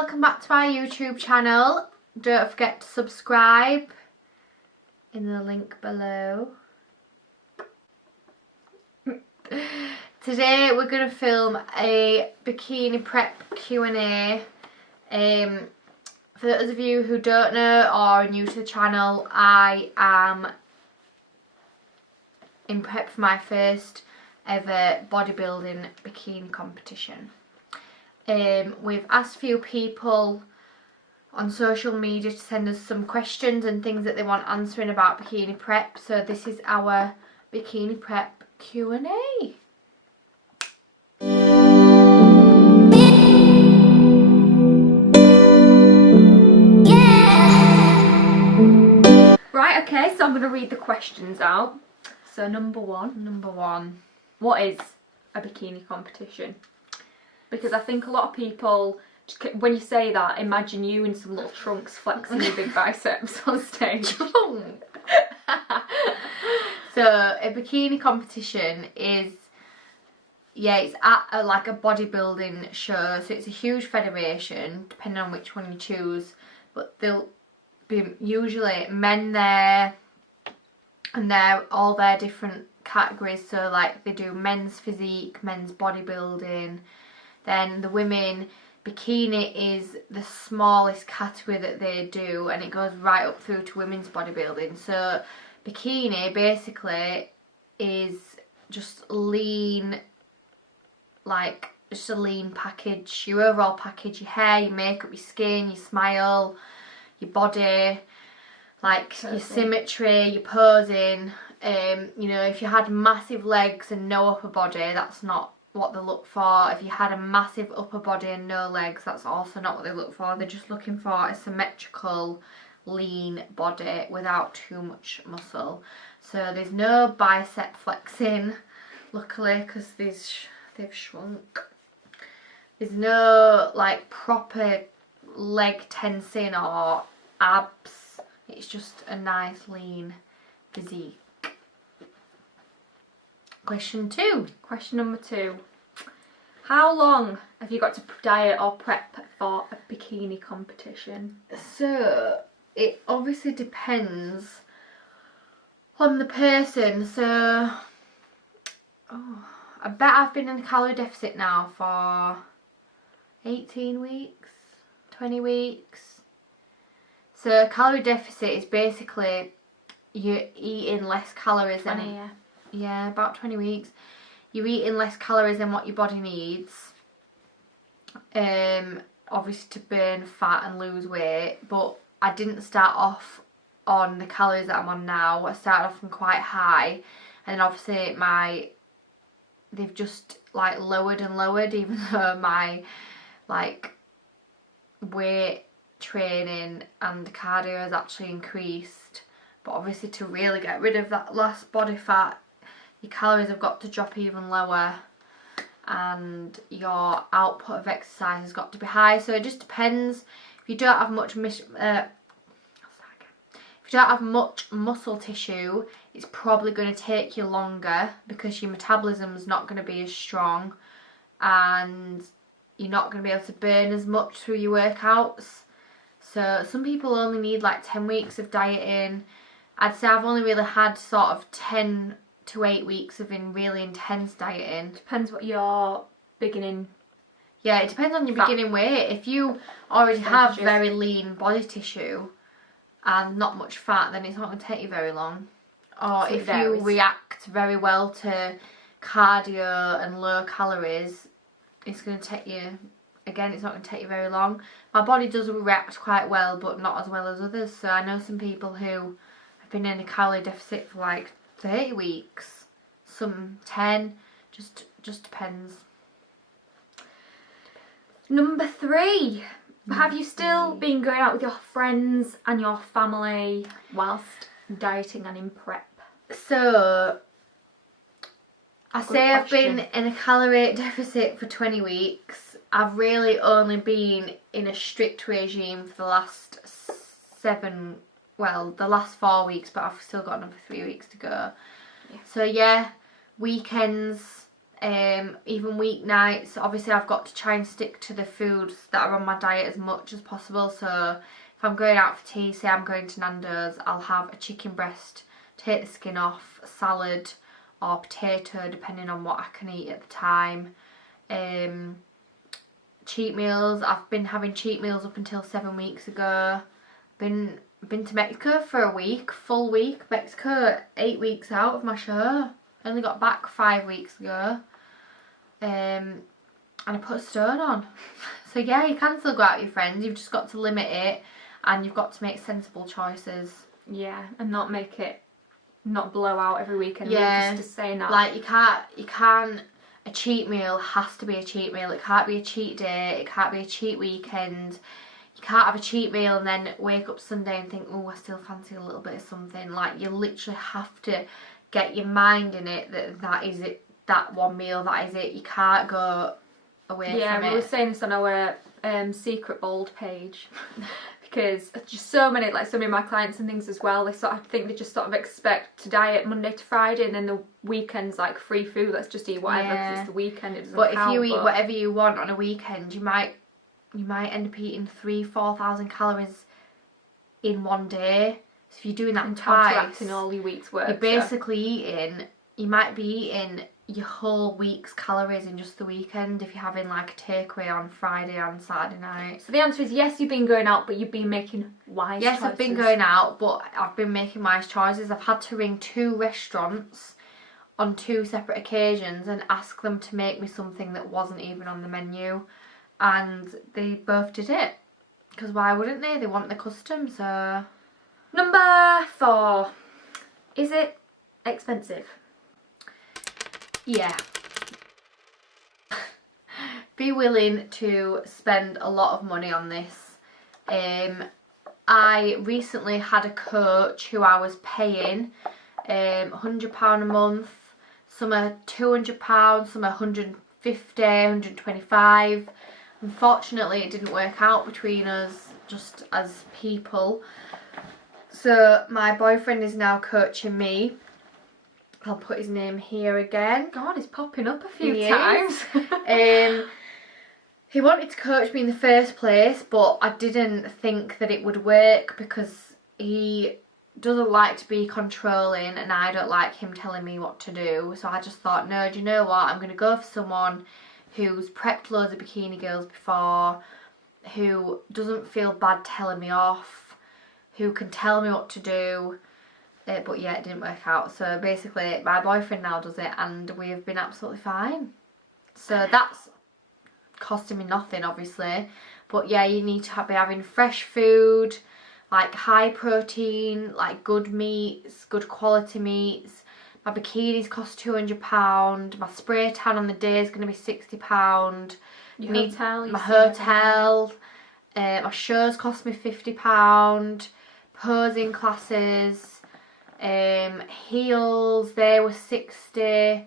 welcome back to our YouTube channel. Don't forget to subscribe in the link below. Today we're going to film a bikini prep Q&A. For those of you who don't know or are new to the channel, I am in prep for my first ever bodybuilding bikini competition. We've asked a few people on social media to send us some questions and things that they want answering about bikini prep, so this is our bikini prep Q&A. Right, okay, so I'm going to read the questions out. So number one, what is a bikini competition? Because I think a lot of people, when you say that, imagine you in some little trunks flexing your big biceps on stage. So a bikini competition is, it's at like a bodybuilding show, so it's a huge federation depending on which one you choose, but there'll be usually men there and they're all their different categories. So like they do men's physique, men's bodybuilding. Then the women bikini is the smallest category that they do, and it goes right up through to women's bodybuilding. So bikini basically is just lean, like just a lean package. Your overall package, your hair, your makeup, your skin, your smile, your body, like your symmetry, your posing. You know, if you had massive legs and no upper body, that's not what they look for. If you had a massive upper body and no legs, that's also not what they look for. They're just looking for a symmetrical, lean body without too much muscle. So there's no bicep flexing, luckily, because they've shrunk. There's no like proper leg tensing or abs. It's just a nice lean physique. Question number two. How long have you got to diet or prep for a bikini competition? So it obviously depends on the person. So I bet I've been in a calorie deficit now for 18 weeks, 20 weeks. So a calorie deficit is basically you're eating less calories than about 20 weeks. You're eating less calories than what your body needs. Obviously to burn fat and lose weight, but I didn't start off on the calories that I'm on now. I started off from quite high, and then obviously they've just like lowered and lowered, even though my like weight training and cardio has actually increased. But obviously to really get rid of that last body fat, your calories have got to drop even lower and your output of exercise has got to be high. So it just depends. If you don't have much muscle tissue, it's probably going to take you longer because your metabolism is not going to be as strong and you're not going to be able to burn as much through your workouts. So some people only need like 10 weeks of dieting. I'd say I've only really had sort of 10 to 8 weeks of really intense dieting. Depends what you're beginning. Yeah, it depends on your beginning weight. If you already have very lean body tissue and not much fat, then it's not going to take you very long. Or so if you react very well to cardio and low calories, it's going to take you, again, it's not going to take you very long. My body does react quite well, but not as well as others. So I know some people who have been in a calorie deficit for like 30 weeks, some 10, just depends. Number three. Have you still been going out with your friends and your family whilst dieting and in prep? So I say I've been in a calorie deficit for 20 weeks. I've really only been in a strict regime for the last the last 4 weeks, but I've still got another 3 weeks to go. Yeah. So yeah, weekends, even weeknights. Obviously I've got to try and stick to the foods that are on my diet as much as possible. So if I'm going out for tea, say I'm going to Nando's, I'll have a chicken breast, take the skin off, salad or potato depending on what I can eat at the time. Cheat meals, I've been having cheat meals up until 7 weeks ago. Been to Mexico for a week, full week. Mexico, 8 weeks out of my show. Only got back 5 weeks ago. And I put a stone on. So yeah, you can still go out with your friends. You've just got to limit it, and you've got to make sensible choices. Yeah, and not make it, not blow out every weekend. Yeah, just to say no. Like you can't. A cheat meal has to be a cheat meal. It can't be a cheat day. It can't be a cheat weekend. You can't have a cheat meal and then wake up Sunday and think, oh, I still fancy a little bit of something. Like, you literally have to get your mind in it that is it. That one meal, that is it. You can't go away from it. Yeah, we were saying this on our secret bold page. Because just so many of my clients and things as well, they just sort of expect to diet Monday to Friday, and then the weekend's like free food. Let's just eat whatever because it's the weekend. It doesn't count. But if you eat whatever you want on a weekend, you might end up eating 3,000-4,000 calories in one day. So if you're doing that and twice, counteracting all your week's work, you're basically eating. You might be eating your whole week's calories in just the weekend if you're having like a takeaway on Friday and Saturday night. So the answer is yes, you've been going out, but you've been making wise choices. I've been going out, but I've been making wise choices. I've had to ring 2 restaurants on 2 separate occasions and ask them to make me something that wasn't even on the menu, and they both did it. Because why wouldn't they? They want the custom. So number 4, is it expensive? Yeah. Be willing to spend a lot of money on this. I recently had a coach who I was paying £100 a month. Some are £200, some are £150, £125. Unfortunately, it didn't work out between us just as people. So my boyfriend is now coaching me. I'll put his name here again. God, he's popping up a few times. He wanted to coach me in the first place, but I didn't think that it would work because he doesn't like to be controlling and I don't like him telling me what to do. So I just thought, no, do you know what? I'm going to go for someone who's prepped loads of bikini girls before, who doesn't feel bad telling me off, who can tell me what to do. But yeah, it didn't work out. So basically, my boyfriend now does it and we have been absolutely fine. So that's costing me nothing, obviously. But yeah, you need to be having fresh food, like high protein, like good meats, good quality meats. My bikinis cost £200. My spray tan on the day is going to be £60. Your hotel? My hotel. My shows cost me £50. Posing classes. Heels, they were £60.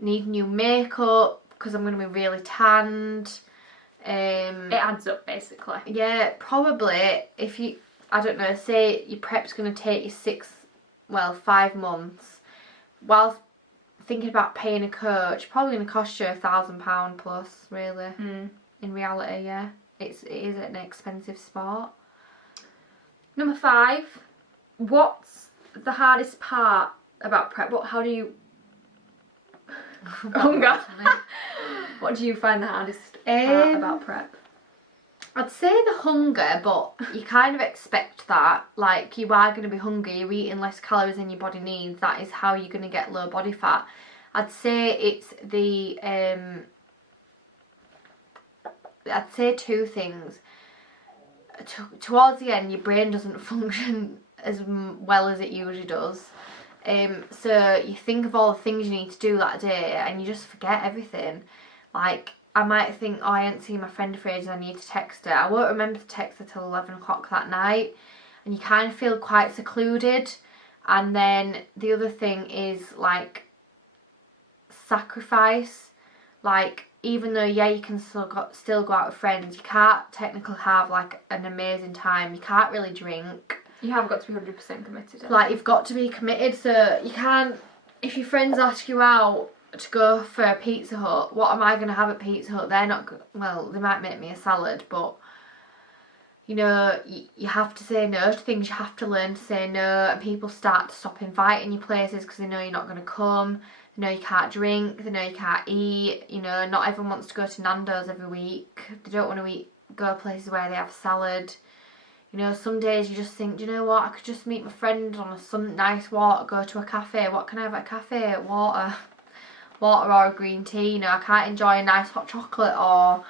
Need new makeup because I'm going to be really tanned. It adds up basically. Yeah, probably if you, I don't know, say your prep's going to take you 5 months. Whilst thinking about paying a coach, probably going to cost you £1,000 plus, really. In reality, yeah. It is an expensive sport. Number 5, what's the hardest part about prep? How do you... Oh God. What do you find the hardest part about prep? I'd say the hunger, but you kind of expect that. Like, you are going to be hungry, you're eating less calories than your body needs. That is how you're going to get low body fat. I'd say it's the... I'd say 2 things. Towards the end, your brain doesn't function as well as it usually does. So you think of all the things you need to do that day and you just forget everything. Like, I might think, oh, I ain't seen my friend for ages, I need to text her. I won't remember to text her till 11 o'clock that night. And you kind of feel quite secluded. And then the other thing is, like, sacrifice. Like, even though, yeah, you can still go out with friends, you can't technically have, like, an amazing time. You can't really drink. You have got to be 100% committed. Like, you've got to be committed, so you can't... If your friends ask you out to go for a Pizza Hut, what am I going to have at Pizza Hut? They're not, well, they might make me a salad, but you know, you have to say no to things. You have to learn to say no, and people start to stop inviting you places because they know you're not going to come. They know you can't drink. They know you can't eat. You know, not everyone wants to go to Nando's every week. They don't want to go places where they have salad. You know, some days you just think, do you know what, I could just meet my friend on some nice walk, go to a cafe. What can I have at a cafe? Water or a green tea. You know, I can't enjoy a nice hot chocolate or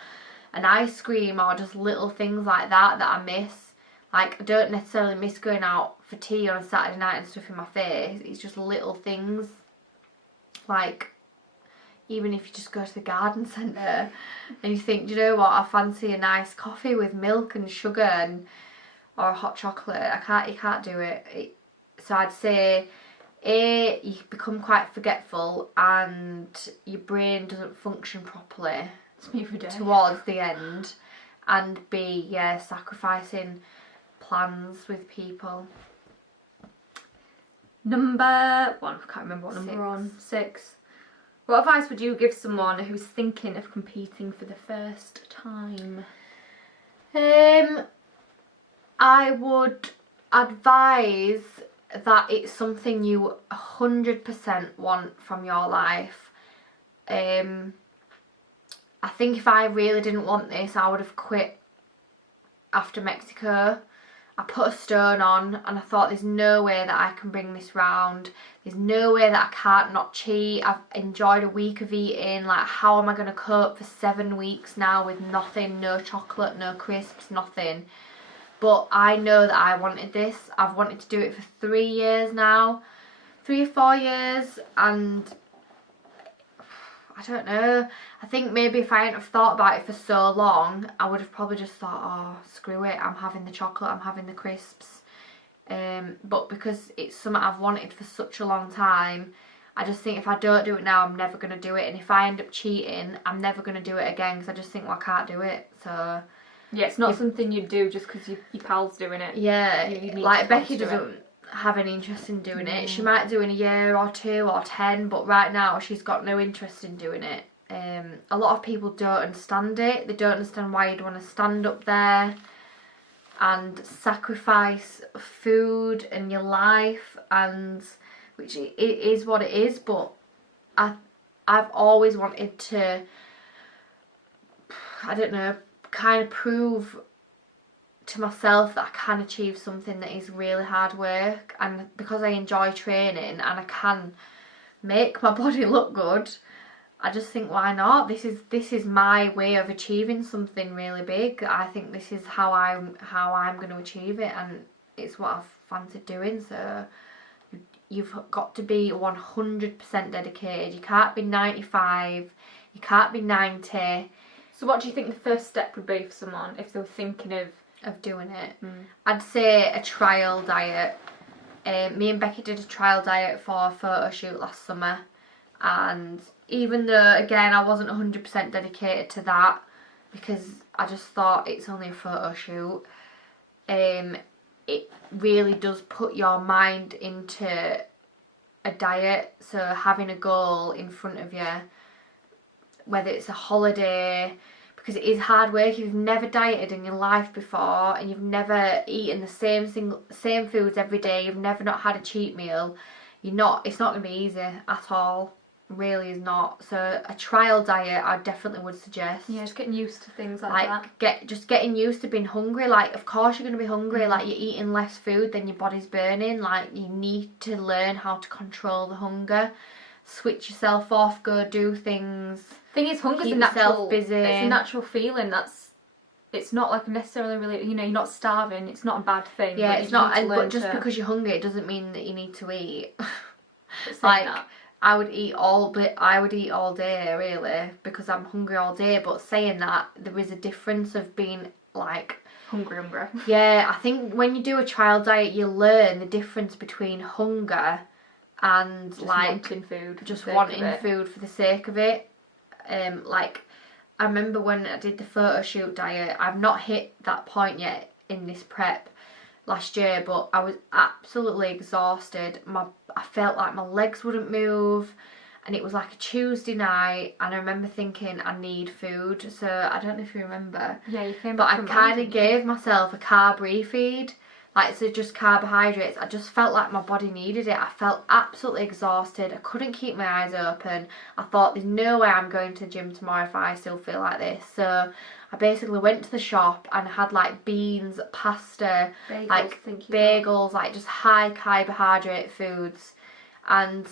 an ice cream or just little things like that I miss. Like, I don't necessarily miss going out for tea on a Saturday night and stuff in my face. It's just little things. Like, even if you just go to the garden centre and you think, do you know what, I fancy a nice coffee with milk and sugar or a hot chocolate. You can't do it. So I'd say, A, you become quite forgetful and your brain doesn't function properly towards the end, and B, yeah, sacrificing plans with people. Number 1, I can't remember what number we're on. 6. What advice would you give someone who's thinking of competing for the first time? I would advise that it's something you 100% want from your life. I think if I really didn't want this, I would have quit after Mexico. I put a stone on and I thought, there's no way that I can bring this round. There's no way that I can't not cheat. I've enjoyed a week of eating. Like, how am I going to cope for 7 weeks now with nothing, no chocolate, no crisps, nothing? But I know that I wanted this. I've wanted to do it for 3 years now. 3 or 4 years, and I don't know. I think maybe if I hadn't have thought about it for so long, I would have probably just thought, oh, screw it, I'm having the chocolate, I'm having the crisps. But because it's something I've wanted for such a long time, I just think if I don't do it now, I'm never going to do it. And if I end up cheating, I'm never going to do it again, because I just think, well, I can't do it. So yeah, it's not something you do just because your pal's doing it. Yeah, like Becky doesn't have any interest in doing it. She might do in a year or 2 or 10, but right now she's got no interest in doing it. A lot of people don't understand it. They don't understand why you'd want to stand up there and sacrifice food and your life, and which it is what it is. But I've always wanted to, I don't know, kind of prove to myself that I can achieve something that is really hard work, and because I enjoy training and I can make my body look good, I just think, why not? This is my way of achieving something really big. I think this is how I'm going to achieve it, and it's what I've fancied doing. So you've got to be 100% dedicated. You can't be 95, you can't be 90. So what do you think the first step would be for someone if they were thinking of doing it? I'd say a trial diet. Me and Becky did a trial diet for a photo shoot last summer, and even though, again, I wasn't 100% dedicated to that because I just thought it's only a photo shoot, it really does put your mind into a diet. So having a goal in front of you, whether it's a holiday, because it is hard work. If you've never dieted in your life before and you've never eaten the same foods every day, you've never not had a cheat meal, it's not going to be easy at all. It really is not. So a trial diet I definitely would suggest. Yeah, just getting used to things like that. Just getting used to being hungry. Like, of course you're going to be hungry. Like, you're eating less food than your body's burning. Like, you need to learn how to control the hunger. Switch yourself off, go do things. Thing is, hunger's a natural, busy. It's a natural feeling. It's not like necessarily really, you know, you're not starving. It's not a bad thing. Yeah, it's not. But just because you're hungry, it doesn't mean that you need to eat. Like, I would eat all day really because I'm hungry all day. But saying that, there is a difference of being like hungry. Yeah, I think when you do a trial diet, you learn the difference between hunger and just wanting food, food for the sake of it. Like, I remember when I did the photo shoot diet, I've not hit that point yet in this prep last year, but I was absolutely exhausted. I felt like my legs wouldn't move. and it was like a Tuesday night, and I remember thinking I need food. So I don't know if you remember. Yeah, you came but back I from kind London, of gave myself a carb refeed, like, so just carbohydrates. I just felt like my body needed it. I felt absolutely exhausted. I couldn't keep my eyes open. I thought, there's no way I'm going to the gym tomorrow if I still feel like this. So I basically went to the shop and had like beans, pasta, Bagels, like bagels, like just high carbohydrate foods. And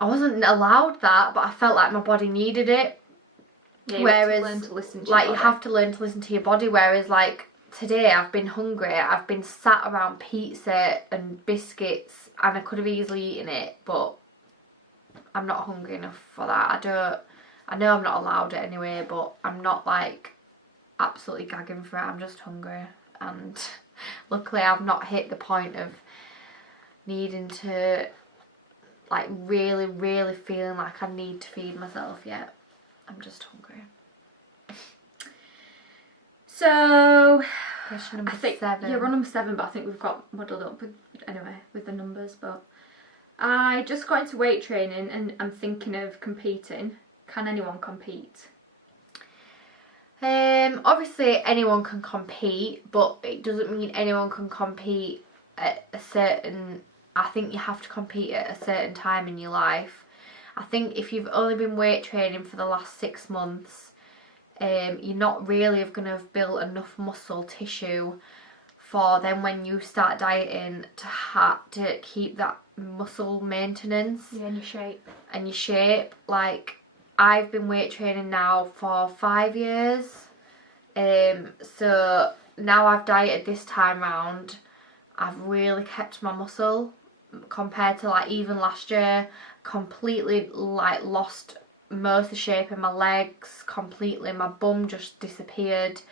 I wasn't allowed that, but I felt like my body needed it. Yeah, you whereas, have to learn to listen to like, your you body. have to learn to listen to your body. Whereas, like, today I've been hungry. I've been sat around pizza and biscuits, and I could have easily eaten it, but I'm not hungry enough for that. I know I'm not allowed it anyway, but I'm not like absolutely gagging for it. I'm just hungry, and luckily I've not hit the point of needing to, like, really feeling like I need to feed myself yet. I'm just hungry. So, Question number I think 7. you're on number 7, but I think we've got muddled up with the numbers. But I just got into weight training and I'm thinking of competing. Can anyone compete? Obviously anyone can compete, but it doesn't mean anyone can compete at a certain. I think you have to compete at a certain time in your life. I think if you've only been weight training for the last 6 months, you're not really going to have built enough muscle tissue for then when you start dieting to keep that muscle maintenance. Yeah, and your shape. And your shape. Like, I've been weight training now for 5 years. So now I've dieted this time round, I've really kept my muscle compared to, like, even last year. Completely, like, lost most of the shape in my legs completely. My bum just disappeared.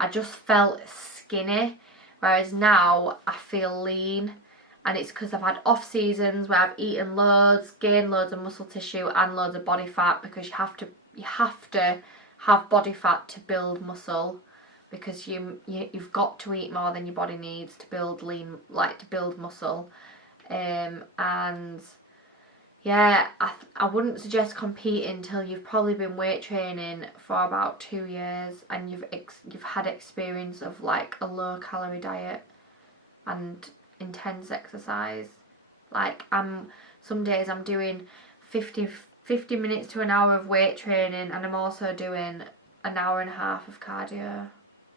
I just felt skinny, whereas now I feel lean, and it's because I've had off seasons where I've eaten loads, gained loads of muscle tissue and loads of body fat, because you have to have body fat to build muscle, because you've got to eat more than your body needs to build to build muscle. And yeah, I wouldn't suggest competing until you've probably been weight training for about 2 years and you've had experience of, like, a low calorie diet and intense exercise. Like, some days I'm doing 50 minutes to an hour of weight training, and I'm also doing an hour and a half of cardio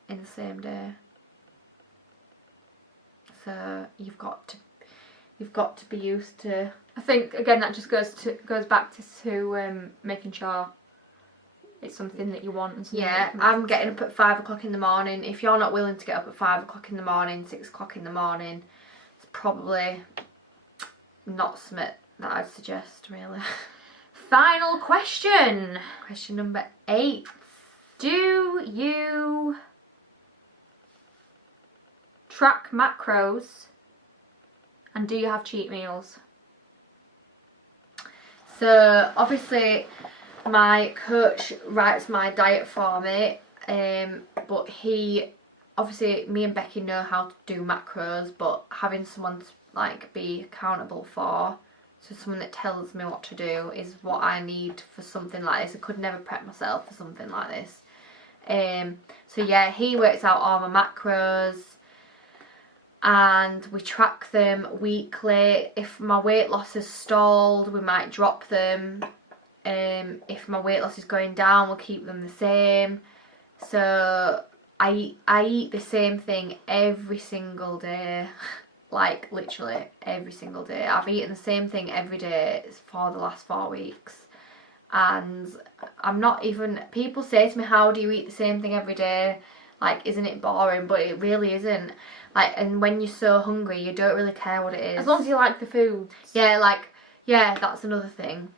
in the same day. So you've got to be used to. I think again that just goes back to making sure it's something that you want. And Yeah, I'm getting up at 5 o'clock in the morning. If you're not willing to get up at 5 o'clock in the morning, 6 o'clock in the morning, it's probably not something that I'd suggest, really. Final question. Question number 8. Do you track macros, and do you have cheat meals? So obviously my coach writes my diet for me, but me and Becky know how to do macros, but having someone to, like, be accountable for, so someone that tells me what to do, is what I need for something like this. I could never prep myself for something like this. So yeah, he works out all my macros, and we track them weekly. If my weight loss is stalled, we might drop them. If my weight loss is going down, we'll keep them the same. So I eat the same thing every single day. Like, literally every single day. I've eaten the same thing every day for the last 4 weeks. And I'm not even, people say to me, how do you eat the same thing every day? Like, isn't it boring? But it really isn't. Like, and when you're so hungry, you don't really care what it is. As long as you like the food. Yeah, that's another thing.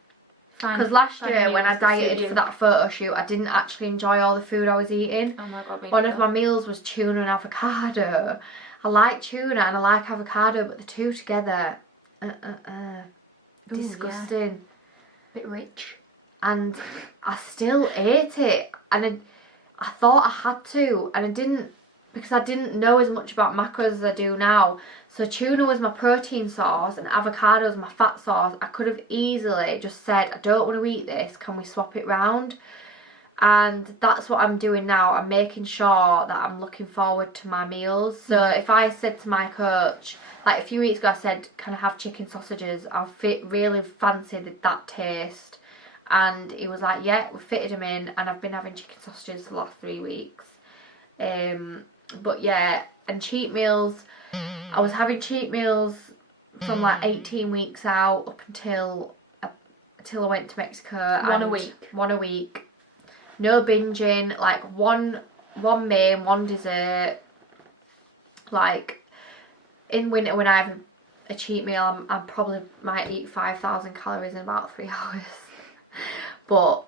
Because last year when I dieted for that photo shoot, I didn't actually enjoy all the food I was eating. Oh my god, One of my meals was tuna and avocado. I like tuna and I like avocado, but the two together, disgusting. Yeah. Bit rich. And I still ate it, and I thought I had to, and I didn't. because I didn't know as much about macros as I do now. So tuna was my protein source and avocado was my fat source. I could have easily just said, I don't want to eat this, can we swap it round? And that's what I'm doing now. I'm making sure that I'm looking forward to my meals. So if I said to my coach, like a few weeks ago I said, can I have chicken sausages? I really fancied that taste. And he was like, yeah, we fitted them in, and I've been having chicken sausages for the last 3 weeks. But yeah, and cheat meals, I was having cheat meals from like 18 weeks out up until I went to Mexico. One a week. One a week. No binging, like one main, one dessert. Like in winter when I have a cheat meal, I probably might eat 5,000 calories in about 3 hours. But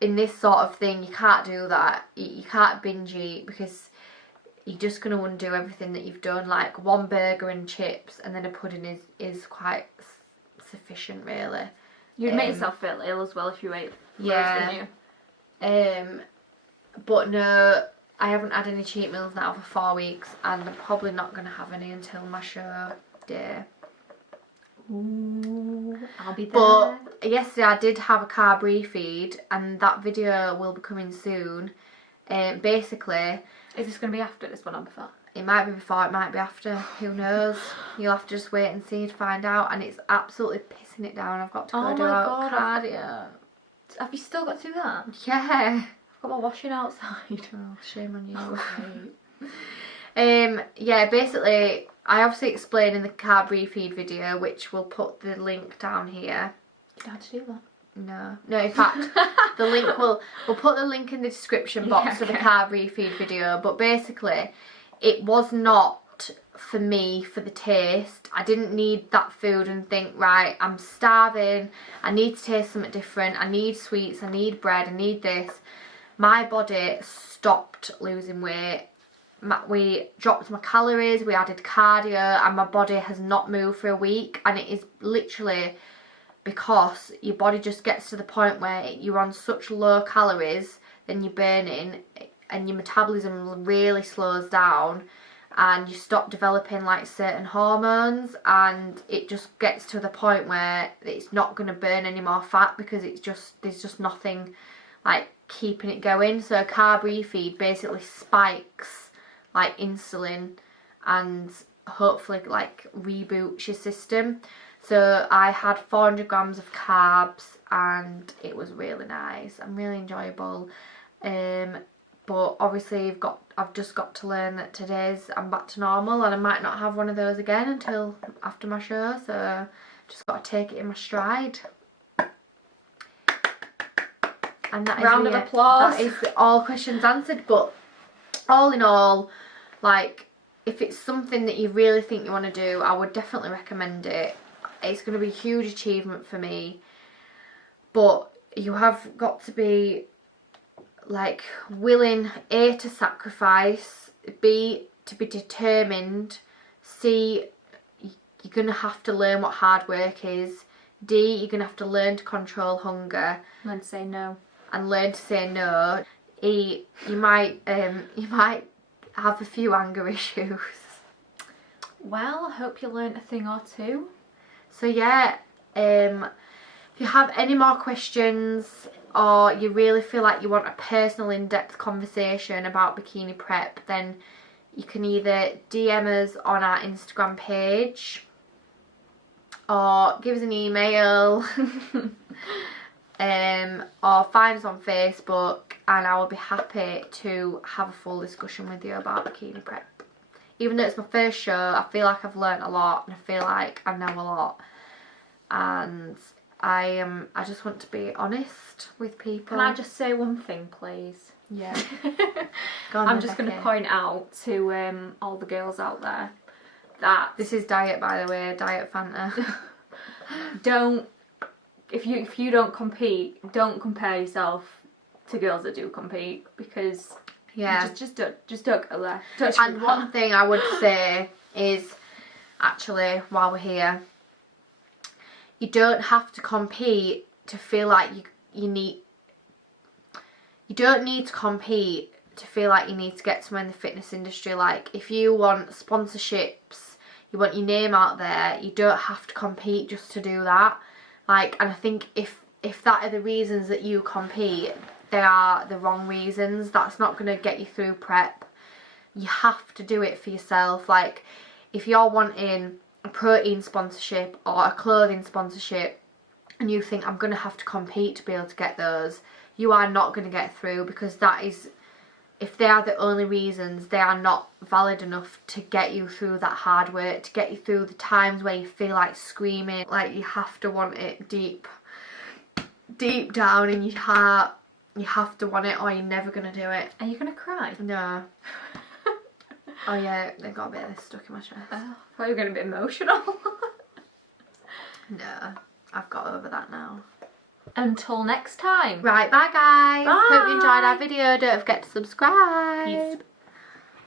in this sort of thing, you can't do that. You can't binge eat because you're just going to undo everything that you've done. Like one burger and chips and then a pudding is quite sufficient, really. You'd make yourself feel ill as well if you ate yeah. Wouldn't you? But no, I haven't had any cheat meals now for 4 weeks, and I'm probably not going to have any until my show day. Ooh, I'll be there. But yesterday I did have a carb refeed, and that video will be coming soon. Basically, is this going to be after this one or before? It might be before, it might be after, who knows. You'll have to just wait and see to find out, and it's absolutely pissing it down. I've got to go do out cardio. Have you still got to do that? Yeah. I've got my washing outside. Oh, shame on you. Yeah, basically, I obviously explain in the carb refeed video, which we'll put the link down here. You don't have to do that. No, in fact, the link we'll put the link in the description box for the carb refeed video. But basically, it was not for me for the taste. I didn't need that food and think, right, I'm starving, I need to taste something different, I need sweets, I need bread, I need this. My body stopped losing weight. We dropped my calories, we added cardio, and my body has not moved for a week. And it is literally because your body just gets to the point where you're on such low calories, then you're burning, and your metabolism really slows down, and you stop developing like certain hormones, and it just gets to the point where it's not going to burn any more fat because there's just nothing like keeping it going. So carb refeed basically spikes like insulin and hopefully like reboots your system. So I had 400 grams of carbs and it was really nice and really enjoyable. But obviously I've just got to learn that I'm back to normal, and I might not have one of those again until after my show, so just got to take it in my stride. And that round of applause. That is all questions answered. But all in all, like, if it's something that you really think you want to do, I would definitely recommend it. It's going to be a huge achievement for me, but you have got to be like willing, A, to sacrifice, B, to be determined, C, you're going to have to learn what hard work is, D, you're going to have to learn to control hunger. Learn to say no. And learn to say no. E, you might have a few anger issues. Well, I hope you learnt a thing or two. So yeah, if you have any more questions, or you really feel like you want a personal in-depth conversation about bikini prep, then you can either DM us on our Instagram page or give us an email or find us on Facebook, and I will be happy to have a full discussion with you about bikini prep. Even though it's my first show, I feel like I've learnt a lot and I feel like I know a lot, and I just want to be honest with people. Can I just say one thing, please? Yeah. I'm just going to point out to all the girls out there that this is diet, by the way, diet Fanta. If you don't compete, don't compare yourself to girls that do compete, because just don't go there. And one thing I would say is, actually, while we're here, you don't have to compete to feel like you don't need to compete to feel like you need to get somewhere in the fitness industry. Like, if you want sponsorships, you want your name out there, you don't have to compete just to do that. Like, and I think if that are the reasons that you compete, they are the wrong reasons. That's not going to get you through prep. You have to do it for yourself. Like, if you're wanting a protein sponsorship or a clothing sponsorship and you think, I'm going to have to compete to be able to get those, you are not going to get through, because that is, if they are the only reasons, they are not valid enough to get you through that hard work, to get you through the times where you feel like screaming. Like, you have to want it deep down in your heart. You have to want it or you're never going to do it. Are you going to cry? No. Oh yeah, they've got a bit of this stuck in my chest. Oh, I thought you were going to be emotional. No, I've got over that now. Until next time. Right, bye guys. Bye. Hope you enjoyed our video. Don't forget to subscribe. Peace.